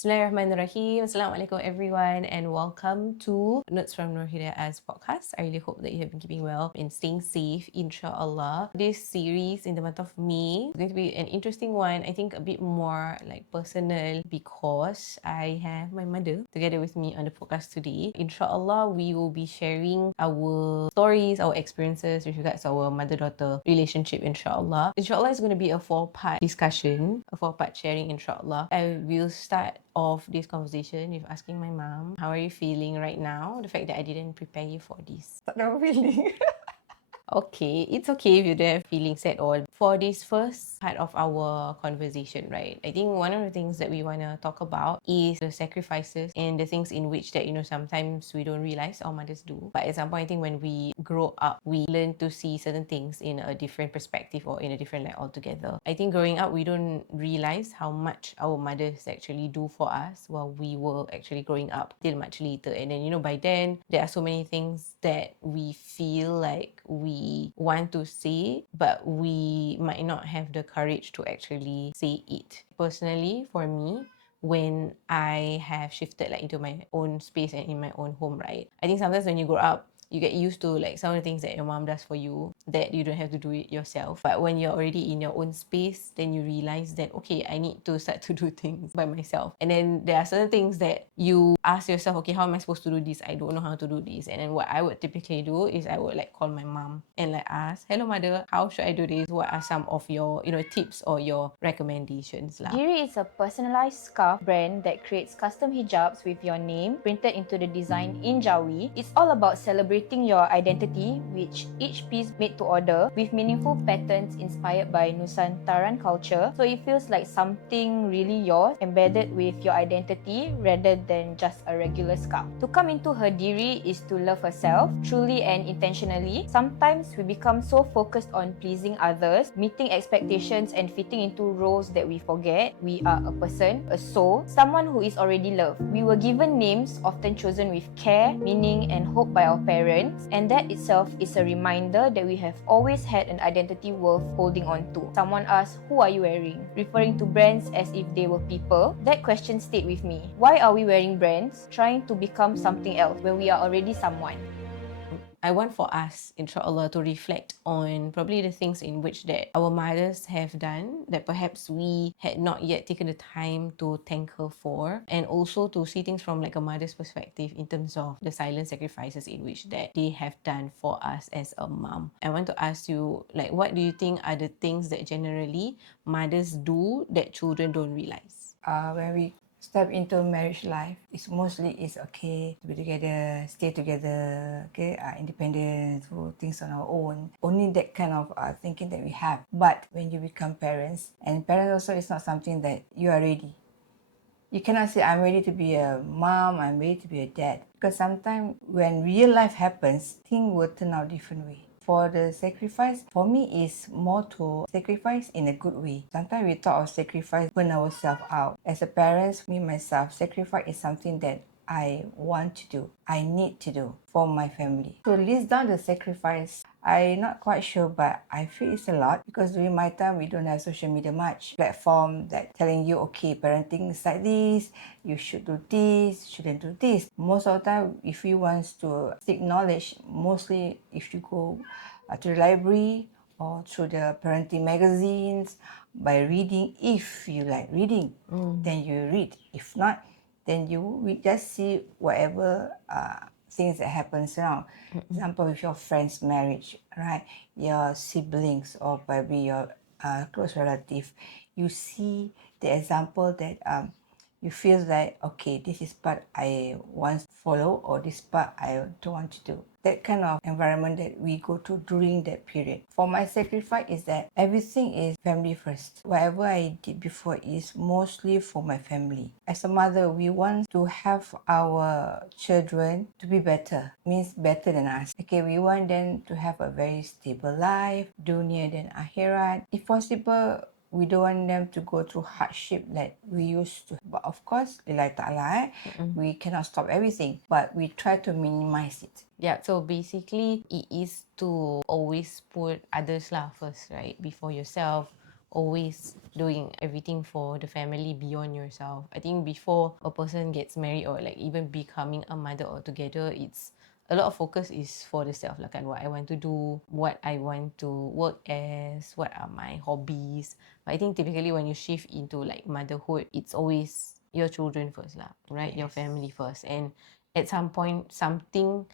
Bismillahirrahmanirrahim. Assalamualaikum everyone and welcome to Notes from Nur Hidayah's podcast. I really hope that you have been keeping well and staying safe, insyaAllah. This series in the month of May is going to be an interesting one. I think a bit more like personal because I have my mother together with me on the podcast today. InsyaAllah, we will be sharing our stories, our experiences with regards to our mother-daughter relationship, insyaAllah. InsyaAllah is going to be a 4-part discussion, a 4-part sharing, insyaAllah. I will start off this conversation with asking my mom, how are you feeling right now? The fact that I didn't prepare you for this. Tak ada feeling. Okay, it's okay if you don't have feelings at all. For this first part of our conversation, right, I think one of the things that we want to talk about is the sacrifices and the things in which that, sometimes we don't realize our mothers do. But at some point, I think when we grow up, we learn to see certain things in a different perspective or in a different light altogether. I think growing up, we don't realize how much our mothers actually do for us while we were actually growing up till much later. And then, by then, there are so many things that we feel like we want to say, but we might not have the courage to actually say it. Personally, for me, when I have shifted into my own space and in my own home, right, I think sometimes when you grow up, you get used to some of the things that your mom does for you that you don't have to do it yourself. But when you're already in your own space, then you realize that, okay, I need to start to do things by myself. And then there are certain things that you ask yourself, okay, how am I supposed to do this? I don't know how to do this. And then what I would typically do is I would call my mom and ask, hello mother, how should I do this? What are some of your tips or your recommendations lah? Jiri is a personalized scarf brand that creates custom hijabs with your name printed into the design in Jawi. It's all about celebrating your identity, which each piece made to order with meaningful patterns inspired by Nusantaran culture, so it feels like something really yours, embedded with your identity rather than just a regular scarf. To come into her diri is to love herself truly and intentionally. Sometimes we become so focused on pleasing others, meeting expectations and fitting into roles that we forget we are a person, a soul, someone who is already loved. We were given names often chosen with care, meaning and hope by our parents, and that itself is a reminder that we have always had an identity worth holding on to. Someone asked, who are you wearing? Referring to brands as if they were people. That question stayed with me. Why are we wearing brands, trying to become something else when we are already someone? I want for us, insyaAllah, to reflect on probably the things in which that our mothers have done that perhaps we had not yet taken the time to thank her for, and also to see things from a mother's perspective in terms of the silent sacrifices in which that they have done for us as a mom. I want to ask you, what do you think are the things that generally mothers do that children don't realize? When we step into marriage life, it's okay to be together, stay together, okay, independent, do things on our own. Only that kind of thinking that we have. But when you become parents, and parents also is not something that you are ready. You cannot say, I'm ready to be a mom, I'm ready to be a dad. Because sometimes when real life happens, things will turn out different way. For the sacrifice, for me, is more to sacrifice in a good way. Sometimes we thought of sacrifice, burn ourselves out. As a parent, me, myself, sacrifice is something that I want to do, I need to do for my family. So list down the sacrifice. I'm not quite sure, but I feel it's a lot because during my time, we don't have social media much. Platform that telling you, okay, parenting is like this, you should do this, shouldn't do this. Most of the time, if you want to seek knowledge, mostly if you go to the library or through the parenting magazines, by reading, if you like reading, then you read. If not, then we just see whatever things that happens around. Example, with your friend's marriage, right? Your siblings or probably your close relative, you see the example that you feel like, okay, this is part I want to follow or this part I don't want to do. That kind of environment that we go to during that period. For my sacrifice is that everything is family first. Whatever I did before is mostly for my family. As a mother, we want to have our children to be better, means better than us. Okay, we want them to have a very stable life, dunya dan akhirat. If possible, we don't want them to go through hardship like we used to. But of course, lillahi ta'ala, we cannot stop everything. But we try to minimize it. Yeah, so basically it is to always put others first, right? Before yourself, always doing everything for the family beyond yourself. I think before a person gets married or like even becoming a mother altogether, it's a lot of focus is for the self, like what I want to do, what I want to work as, what are my hobbies. But I think typically when you shift into like motherhood, it's always your children first lah, right? Your family first. And at some point, something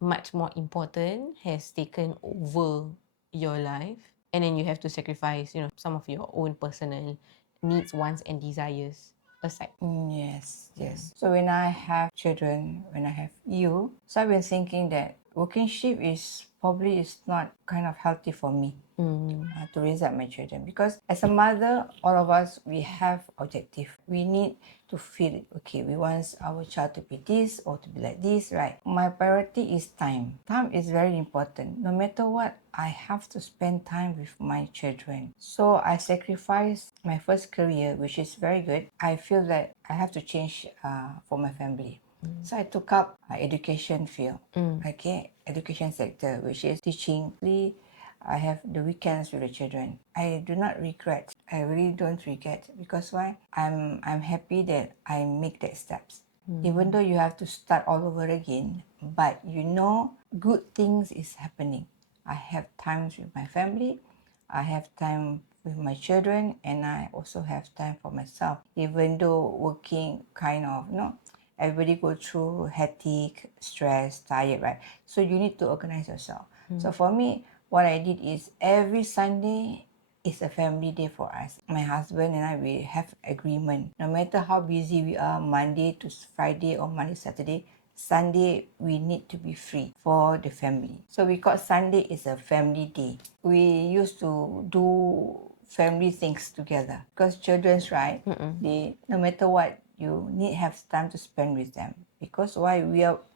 much more important has taken over your life. And then you have to sacrifice, some of your own personal needs, wants, and desires aside. Yes, yes. So when I have children, when I have you, so I've been thinking that working shift is not kind of healthy for me to raise up my children, because as a mother, all of us, we have objective. We need to feel okay. We want our child to be this or to be like this, right? My priority is time. Time is very important. No matter what, I have to spend time with my children. So I sacrifice my first career, which is very good. I feel that I have to change for my family. So I took up education field, okay, education sector, which is teaching. I have the weekends with the children. I do not regret. I really don't regret, because why? I'm happy that I make that steps. Even though you have to start all over again, but good things is happening. I have times with my family, I have time with my children, and I also have time for myself. Even though working kind of, everybody go through hectic, stress, tired, right? So you need to organize yourself. So for me, what I did is every Sunday is a family day for us. My husband and I, we have agreement. No matter how busy we are, Monday to Friday or Monday, Saturday, Sunday, we need to be free for the family. So we call Sunday is a family day. We used to do family things together, because children's right, they, no matter what, you need have time to spend with them, because why?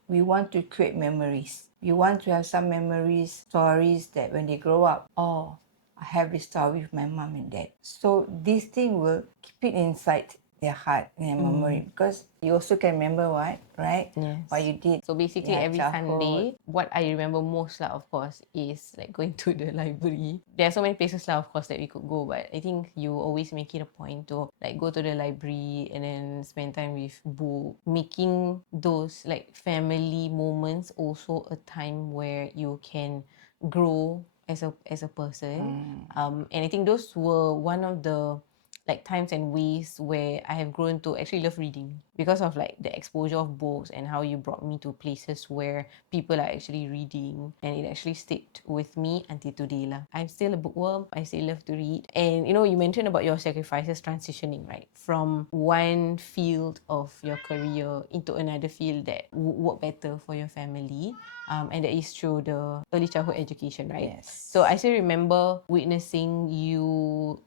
We want to create memories. We want to have some memories, stories that when they grow up, oh, I have this story with my mom and dad. So this thing will keep it inside their heart and memory, because you also can remember what, right? Yes. What you did. So basically every Sunday, what I remember most lah, of course, is like going to the library. There are so many places lah, of course, that we could go, but I think you always make it a point to like go to the library and then spend time with book, making those like family moments also a time where you can grow as a person. And I think those were one of the like times and ways where I have grown to actually love reading, because of like the exposure of books and how you brought me to places where people are actually reading, and it actually stayed with me until today lah. I'm still a bookworm. I still love to read. And you mentioned about your sacrifices transitioning, right, from one field of your career into another field that would work better for your family. And that is through the early childhood education, right? Yes. So I still remember witnessing you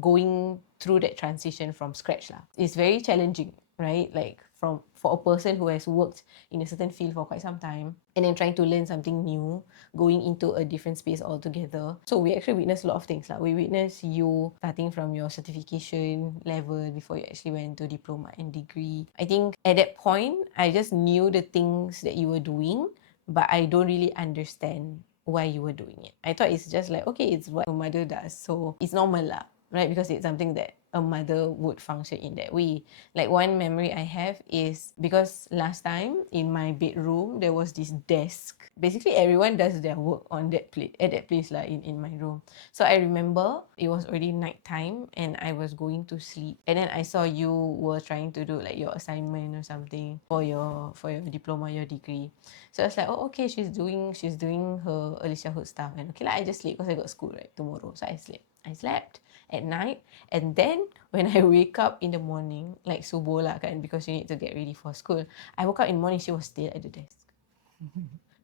going through that transition from scratch lah. It's very challenging, right? Like for a person who has worked in a certain field for quite some time and then trying to learn something new, going into a different space altogether. So we actually witnessed a lot of things lah. We witnessed you starting from your certification level before you actually went to diploma and degree. I think at that point, I just knew the things that you were doing, but I don't really understand why you were doing it. I thought it's just like, okay, it's what a mother does, so it's normal lah, right? Because it's something that a mother would function in that way. Like one memory I have is because last time in my bedroom, there was this desk. Basically, everyone does their work on that at that place lah, in my room. So I remember it was already night time and I was going to sleep. And then I saw you were trying to do like your assignment or something for your diploma, your degree. So I was like, oh, okay, she's doing her early childhood stuff. And okay, like I just sleep because I got school right tomorrow. So I slept at night, and then when I wake up in the morning, like subuh lah kan, because you need to get ready for school, I woke up in the morning, she was still at the desk.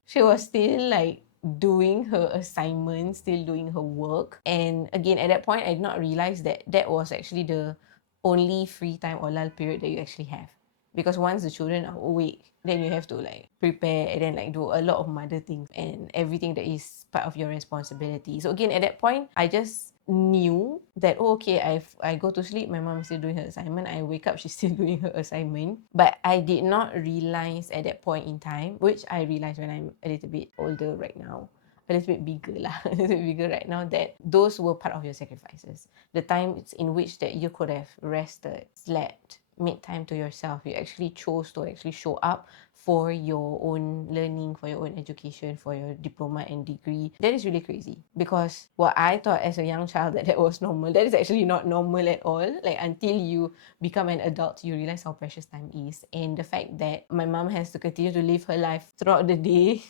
She was still like doing her assignments, still doing her work. And again, at that point, I did not realize that that was actually the only free time or lull period that you actually have. Because once the children are awake, then you have to like prepare and then like do a lot of mother things and everything that is part of your responsibility. So again, at that point, I just knew that, oh, okay, I go to sleep, my mom is still doing her assignment, I wake up, she's still doing her assignment. But I did not realize at that point in time, which I realize when I'm a little bit older right now, a little bit bigger lah, a little bit bigger right now, that those were part of your sacrifices. The times in which that you could have rested, slept, made time to yourself, you actually chose to actually show up for your own learning, for your own education, for your diploma and degree. That is really crazy, because what I thought as a young child that was normal, that is actually not normal at all. Like, until you become an adult, you realize how precious time is. And the fact that my mom has to continue to live her life throughout the day,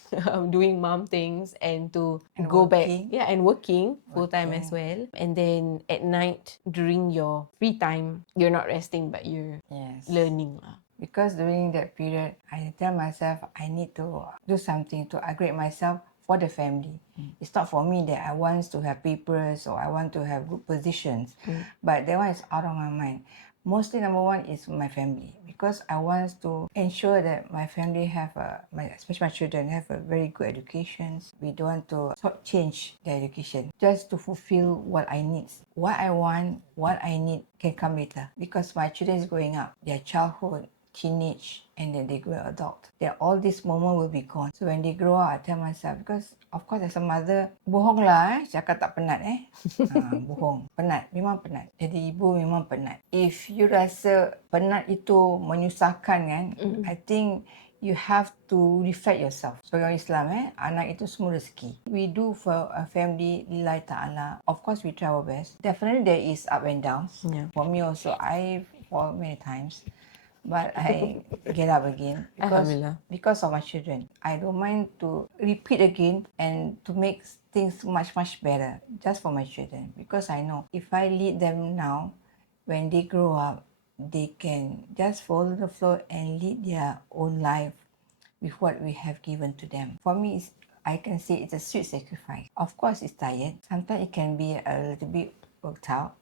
doing mom things, and to And go working. back, and working full time as well. And then at night, during your free time, you're not resting, but you're Yes. learning lah. Because during that period, I tell myself I need to do something to upgrade myself for the family. It's not for me that I want to have papers or I want to have good positions, but that one is out of my mind. Mostly number one is my family, because I want to ensure that my family have especially my children have a very good education. We don't want to change their education just to fulfill what I need. What I want, what I need can come later, because my children is growing up, their childhood, teenage, and then they grow adult. Then all this moment will be gone. So when they grow up, I tell myself, because of course as a mother, bohong lah cakap tak penat bohong. Penat, memang penat. Jadi ibu memang penat. If you rasa penat itu menyusahkan kan, I think you have to reflect yourself. Sebagai orang Islam, anak itu semua rezeki. We do for a family, lillahi ta'ala. Of course, we try our best. Definitely there is up and downs. Yeah. For me also, I fall many times. But I get up again Alhamdulillah. because of my children. I don't mind to repeat again and to make things much better just for my children, because I know if I lead them now, when they grow up, they can just follow the flow and lead their own life with what we have given to them. For me, I can say it's a sweet sacrifice. Of course, it's tired. Sometimes it can be a little bit worked out.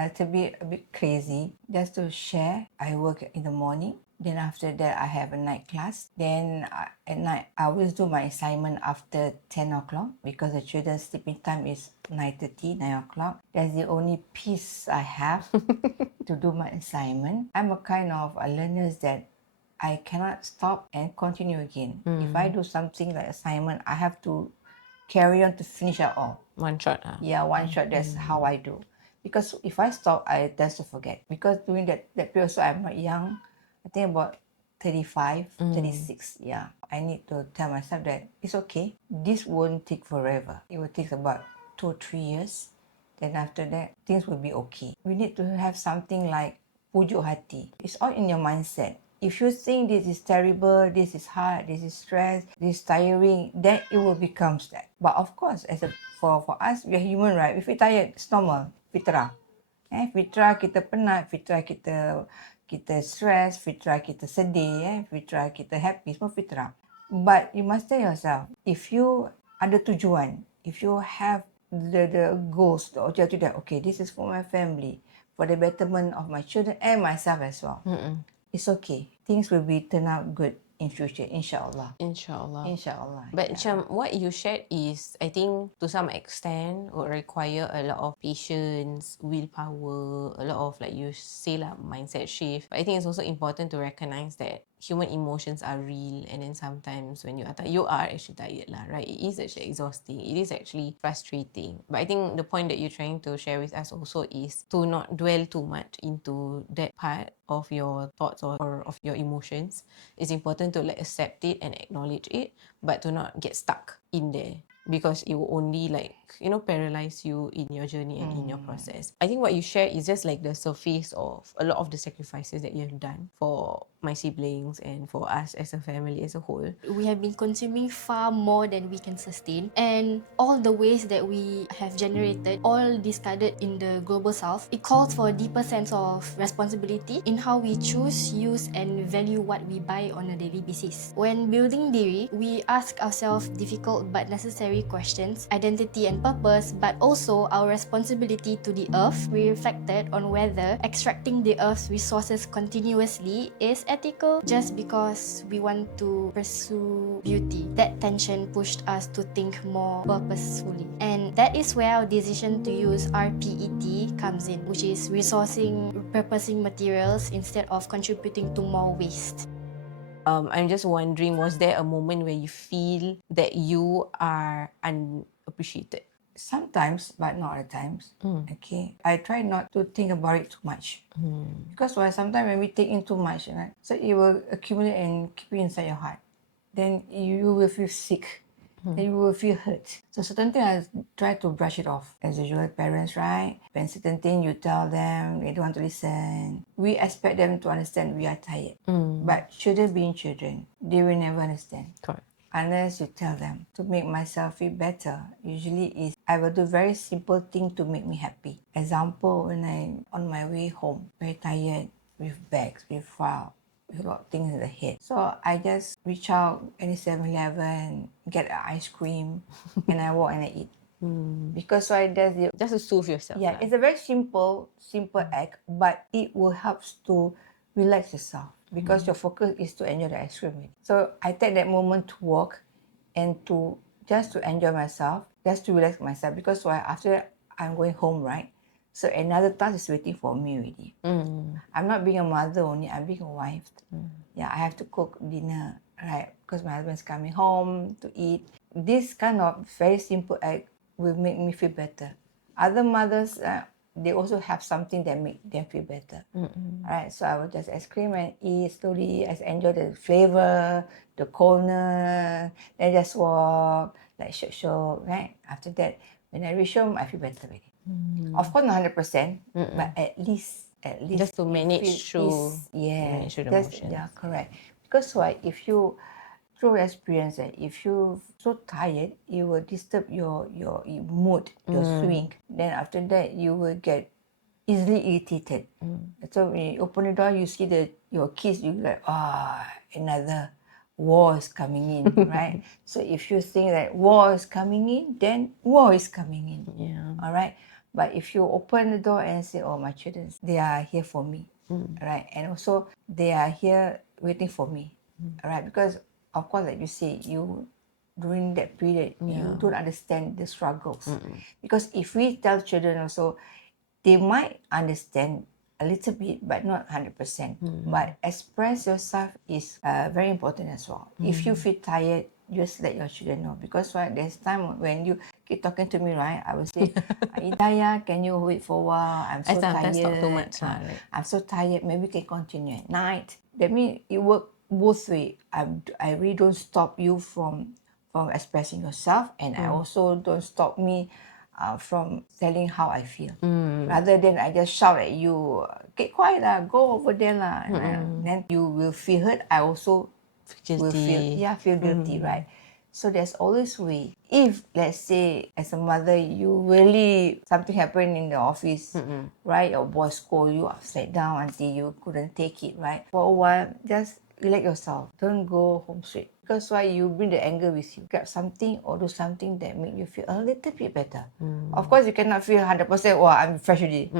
A little bit a bit crazy. Just to share, I work in the morning. Then after that, I have a night class. Then at night, I always do my assignment after 10 o'clock, because the children's sleeping time is 9:30, 9 o'clock. That's the only peace I have to do my assignment. I'm a kind of a learner that I cannot stop and continue again. If I do something like assignment, I have to carry on to finish it all. One shot. Yeah, one shot. That's how I do. Because if I stop, I tend to forget. Because during that period, so I'm not young. I think about 35, 36. Yeah, I need to tell myself that it's okay. This won't take forever. It will take about 2 or 3 years. Then after that, things will be okay. We need to have something like pujuk hati. It's all in your mindset. If you think this is terrible, this is hard, this is stress, this is tiring, then it will become that. But of course, for us, we are human, right? If we tired, it's normal. Fitrah. Fitrah kita penat, fitrah kita stress, fitrah kita sedih, fitrah kita happy, semua fitrah. But you must tell yourself, if you ada tujuan, if you have the goals, the objective that, okay, this is for my family, for the betterment of my children and myself as well. It's okay. Things will turn out good in future, insyaAllah. InsyaAllah. InsyaAllah. But what you shared is, I think, to some extent, would require a lot of patience, willpower, a lot of, like you say lah, mindset shift. But I think it's also important to recognize that human emotions are real, and then sometimes when you are tired, you are actually tired lah, right? It is actually exhausting. It is actually frustrating. But I think the point that you're trying to share with us also is to not dwell too much into that part of your thoughts or of your emotions. It's important to accept it and acknowledge it, but to not get stuck in there, because it will only paralyze you in your journey and in your process. I think what you share is just like the surface of a lot of the sacrifices that you have done for my siblings and for us as a family as a whole. We have been consuming far more than we can sustain, and all the waste that we have generated, all discarded in the global south, it calls for a deeper sense of responsibility in how we choose, use and value what we buy on a daily basis. When building diri, we ask ourselves difficult but necessary questions, identity and purpose, but also our responsibility to the earth. We reflected on whether extracting the earth's resources continuously is ethical just because we want to pursue beauty. That tension pushed us to think more purposefully, and that is where our decision to use RPET comes in, which is resourcing, repurposing materials instead of contributing to more waste. I'm just wondering, was there a moment where you feel that you are unappreciated? Sometimes, but not all the times. Okay, I try not to think about it too much because why? Sometimes when we take in too much, right, so it will accumulate and keep it inside your heart. Then you will feel sick. Then you will feel hurt. So certain things I try to brush it off. As usual, parents, right? When certain things you tell them, they don't want to listen. We expect them to understand we are tired. But children being children, they will never understand. Correct. Unless you tell them. To make myself feel better, usually is I will do very simple thing to make me happy. Example, when I on my way home, very tired, with bags, with file, with a lot of things in the head. So I just reach out any 7-Eleven, get an ice cream, and I walk and I eat. Because so I just Just to soothe yourself. yeah, lah. it's a very simple act, but it will help to relax yourself because your focus is to enjoy the ice cream. So I take that moment to walk and to just to enjoy myself, just to relax myself because why after I'm going home, right? So another task is waiting for me already. I'm not being a mother only, I'm being a wife. Yeah, I have to cook dinner, right? Because my husband's coming home to eat. This kind of very simple act will make me feel better. Other mothers, they also have something that make them feel better. Right, so I will just ice cream and eat slowly. I enjoy the flavor, the coldness. Then just walk, like shake, right? After that, when I reach home, I feel better already. Of course, not 100%, but at least Just to you manage feel through, peace. Yeah, manage through the just emotions. yeah, correct. Because why? If you through experience, if you so tired, it will disturb your mood, your swing. Then after that, you will get easily irritated. So when you open the door, you see your kids, you like another war is coming in, right? So if you think that war is coming in, then war is coming in. Yeah. All right. But if you open the door and say, "Oh, my children, they are here for me," right? And also they are here waiting for me, right? Because of course, like you say, you during that period you don't understand the struggles. Because if we tell children also, they might understand a little bit, but not 100%. But express yourself is very important as well. If you feel tired, just let your children know. Because right, there's time when you keep talking to me, right? I will say, Hidayah, can you wait for a while? I'm I so sometimes tired. talk too much lah, right? I'm so tired. Maybe we can continue at night. That means it works both ways. I really don't stop you from expressing yourself, and I also don't stop me from telling how I feel. Rather than I just shout at you, get quiet lah, go over there lah. Then you will feel hurt. I also will feel guilty, right? So there's always way. If let's say as a mother you really something happened in the office, right? Your boss called you upside down until you couldn't take it, right? For a while, just relax yourself. Don't go home straight. Because why you bring the anger with you. Grab something or do something that make you feel a little bit better. Of course, you cannot feel 100%, wah, I'm fresh already.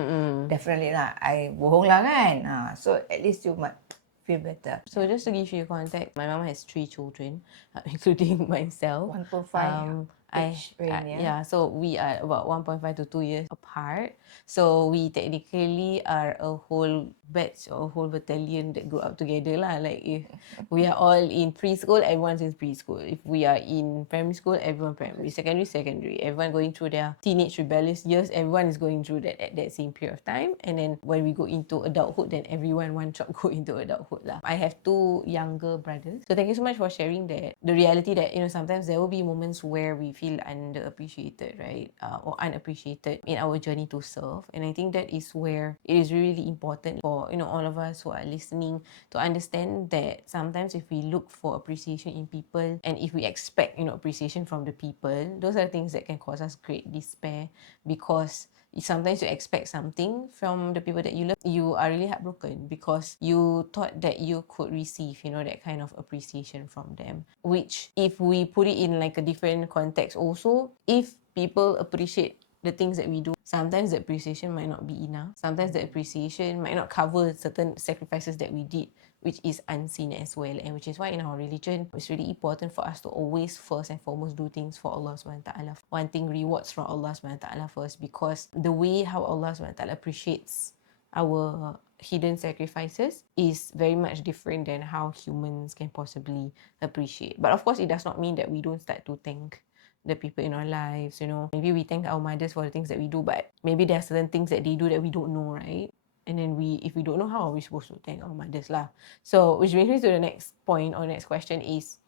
Definitely lah. I bohong lah kan. So at least you might feel better. So just to give you context, my mom has 3 children, including myself. 1.5 age range, yeah, so we are about 1.5 to 2 years apart. So we technically are a whole batch or a whole battalion that grew up together lah. Like if we are all in preschool, everyone's in preschool. If we are in primary school, everyone primary. Secondary. Everyone going through their teenage rebellious years. Everyone is going through that at that same period of time. And then when we go into adulthood, then everyone one shot go into adulthood lah. I have 2 younger brothers. So thank you so much for sharing that. The reality that, sometimes there will be moments where we feel underappreciated, right? Or unappreciated in our journey to serve. And I think that is where it is really important for, all of us who are listening to understand that sometimes if we look for appreciation in people and if we expect, appreciation from the people, those are things that can cause us great despair because sometimes you expect something from the people that you love, you are really heartbroken because you thought that you could receive, that kind of appreciation from them. Which, if we put it in like a different context also, if people appreciate the things that we do, sometimes the appreciation might not be enough. Sometimes the appreciation might not cover certain sacrifices that we did, which is unseen as well. And which is why in our religion, it's really important for us to always first and foremost do things for Allah SWT, wanting rewards from Allah SWT first, because the way how Allah SWT appreciates our hidden sacrifices is very much different than how humans can possibly appreciate. But of course, it does not mean that we don't start to thank the people in our lives, you know. Maybe we thank our mothers for the things that we do, but maybe there are certain things that they do that we don't know, right? And then if we don't know, how are we supposed to thank our mothers lah? So which brings me to the next point or next question is,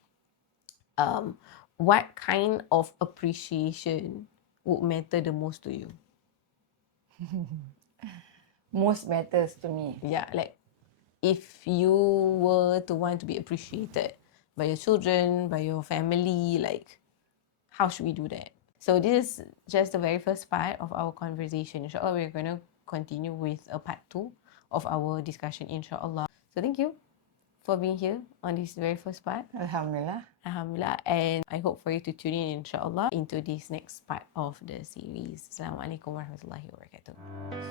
what kind of appreciation would matter the most to you? Most matters to me. Yeah, like if you were to want to be appreciated by your children, by your family, like how should we do that? So this is just the very first part of our conversation. Inshallah, we're going to continue with a part 2 of our discussion, inshallah. So thank you for being here on this very first part. Alhamdulillah. Alhamdulillah. And I hope for you to tune in, inshallah, into this next part of the series. Assalamualaikum warahmatullahi wabarakatuh.